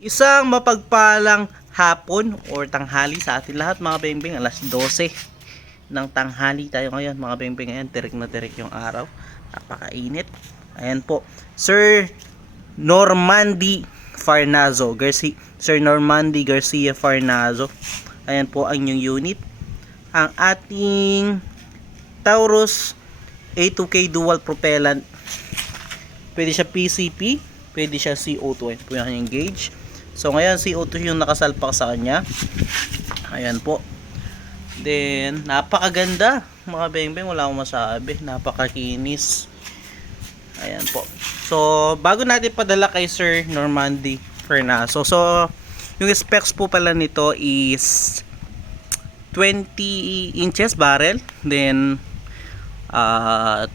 Isang mapagpalang hapon or tanghali sa atin lahat mga bengbeng. Alas 12 ng tanghali tayo ngayon mga bengbeng. Ayan tirik na tirik yung araw. Napakainit. Ayan po Sir Normandy Farnazo. Garcia, Sir Normandy Garcia Farnazo. Ayan po ang inyong unit. Ang ating Taurus A2K dual propellant. Pwede siya PCP pwede siya CO2 ayan po yung gauge so ngayon CO2 yung nakasalpak sa kanya. Ayan po. Then napakaganda mga bengbeng. Wala akong masabi. Napakakinis. Ayan po. So bago natin padala kay Sir Normandy Fernaso so yung specs po pala nito is 20 inches barrel. Then uh,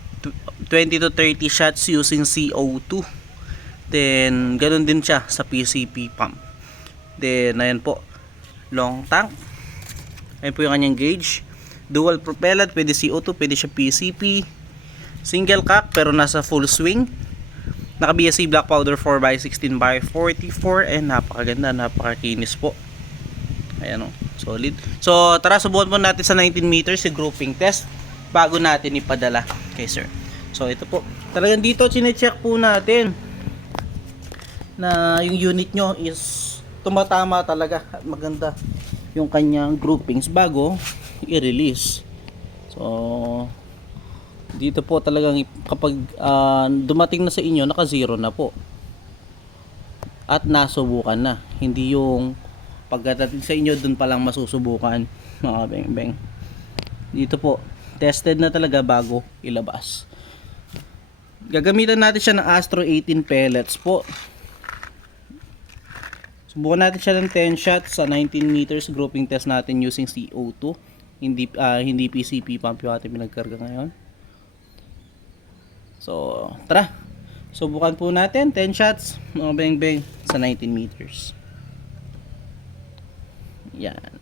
20 to 30 shots using CO2 then ganun din siya sa PCP pump. Then ayan po. Long tank. Ayan po yung kanyang gauge. Dual propellant pwede CO2 pwede siya PCP single cock pero nasa full swing. Naka BSC black powder 4x16 by 44 and napakaganda napakakinis po. Ayan o solid. So tara subukan po natin sa 19 meters si grouping test bago natin ipadala kay sir. So ito po. Talagang dito chinecheck po natin na yung unit nyo is tumatama talaga maganda yung kanyang groupings bago i-release. So dito po talagang kapag ah, dumating na sa inyo naka zero na po. At nasubukan na. Hindi yung pagdating sa inyo dun pa lang masusubukan mga beng beng dito po tested na talaga bago ilabas. Gagamitan natin siya ng Astro 18 pellets po Subukan natin siya ng 10 shots sa 19 meters grouping test natin using CO2. Hindi ah, hindi PCP pump yung ating pinagkarga ngayon. So, tara. Subukan po natin 10 shots mga beng beng sa 19 meters. Yan.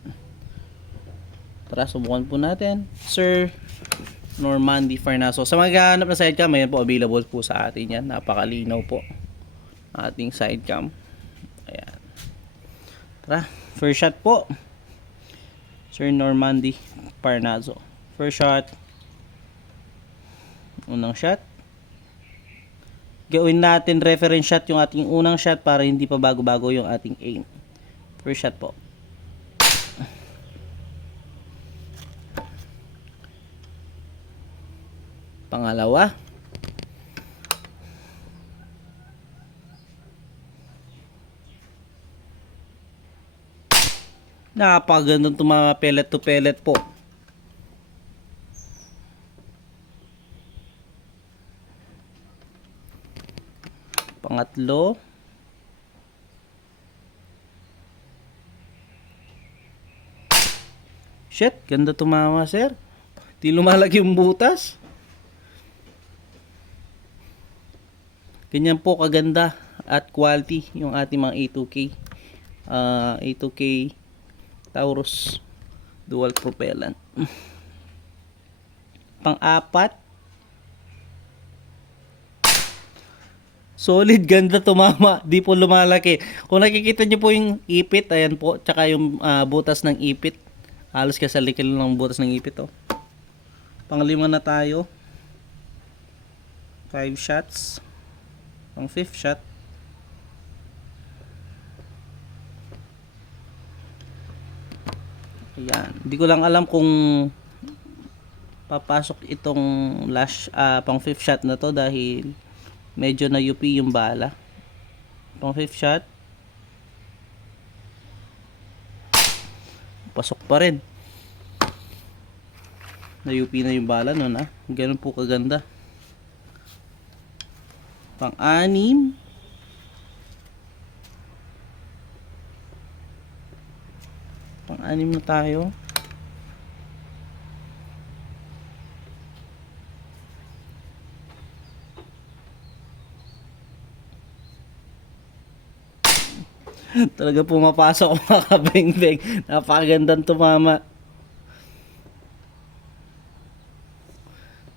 Tara, subukan po natin. Sir Normandy Farnaso. Sa maghahanap na sidecam, ayan po available po sa atin yan. Napakalinaw po. Ating sidecam. Tara, first shot po. Sir Normandy Parnazo. First shot. Unang shot. Gawin natin reference shot yung ating unang shot para hindi pa bago-bago yung ating aim. First shot po. Pangalawa. Napakagandang itong mga pellet to pellet po. Pangatlo. Shit, ganda tumama sir. Di lumalaki yung butas. Ganyan po kaganda at quality yung ating mga A2K. Ah, A2K Taurus dual propellant. Pang-apat. Solid ganda tumama, di po lumalaki. Kung nakikita niyo po yung ipit, ayan po, tsaka yung ah, butas ng ipit. Halos kasalikil ng butas ng ipit oh. Panglima na tayo. Five shots. Pang fifth shot. Ayan. Hindi ko lang alam kung papasok itong last ah, pang fifth shot na to dahil medyo na UP yung bala. Pang fifth shot. Pasok pa rin. Na UP na yung bala nun ah. Ganun po kaganda. Pang anim. Anim na tayo. Talaga pumapasok mga kabeng-beng. Napakagandang tumama.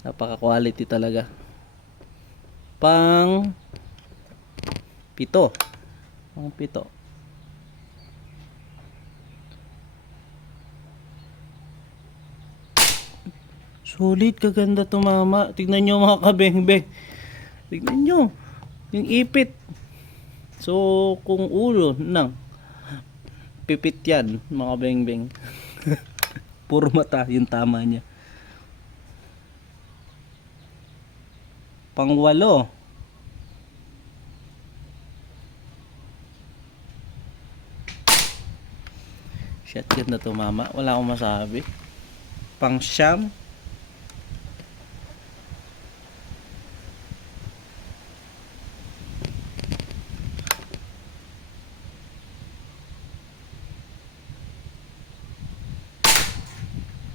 Napaka-quality talaga. Pang pito. Pang pito. Sulit, kaganda to mama. Tignan nyo mga kabeng-beng. Tignan nyo. Yung ipit. So, kung ulo ng pipit yan, mga beng-beng. Puro mata, yung tama niya. Pangwalo. Shotgun na to mama. Wala akong masabi. Pang siyam.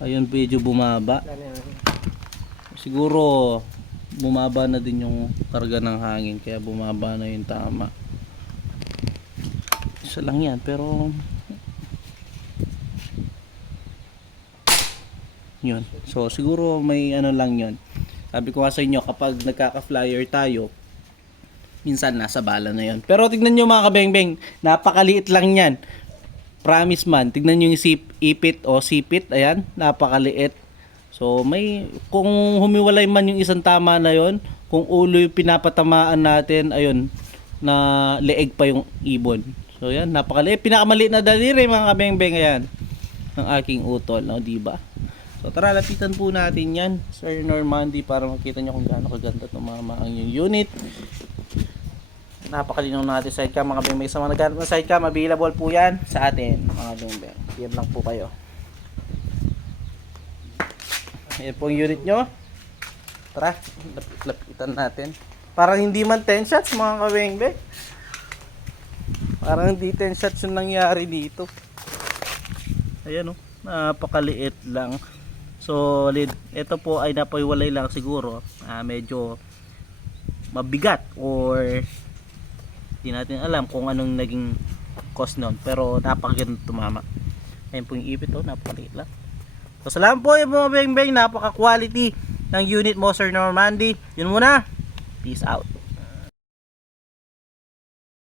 Ayun, medyo bumaba. Siguro bumaba na din yung karga ng hangin kaya bumaba na yung tama. Isa lang yan pero yun. So siguro may ano lang yun. Sabi ko nga sa inyo kapag nagkaka-flyer tayo minsan nasa bala na yun. Pero tignan nyo mga kabeng-beng, napakaliit lang yan. Promise man, tignan nyo yung sip, ipit o sipit, ayan, napakaliit. So may kung humiwalay man yung isang tama na yon, kung ulo yung pinapatamaan natin, ayun, na leeg pa yung ibon. So yan, napakaliit. Pinakamaliit na daliri mga kabeng-beng ayan ng aking utol, no, di ba? So tara, lapitan po natin yan, Sir Normandy, para makita nyo kung gaano kaganda itong mga ang yung unit. Napakalinaw natin sidecam, mga beng Sa mga naghanap ng sidecam, available po yan sa atin, mga beng PM lang po kayo. Ayan po yung unit nyo. Tara, lapit, lapitan natin. Parang hindi man 10 shots mga kabeng Parang hindi 10 shots yung nangyari dito. Ayan o, napakaliit lang. Solid. Ito po ay napahiwalay lang siguro. Ah, medyo mabigat or hindi natin alam kung anong naging cause nun. Pero napakaganda tumama. Ayan po yung ipit o, napakaliit lang. So salamat po yung mga beng beng, napaka quality ng unit mo Sir Normandy. Yun muna. Peace out.